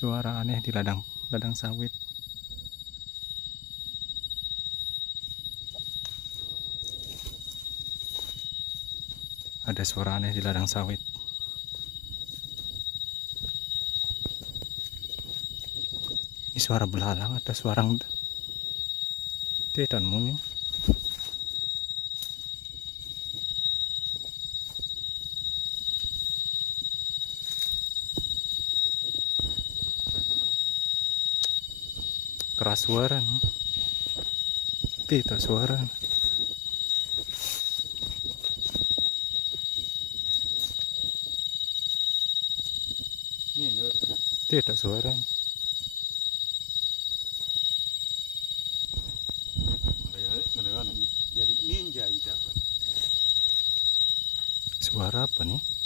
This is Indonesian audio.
Suara aneh di ladang sawit. Ada suara aneh di ladang sawit. Ini suara belalang, ada suara tidak mungkin. Keras suara, tidak suara. Tidak suara. Jadi ninja itu. Suara apa nih?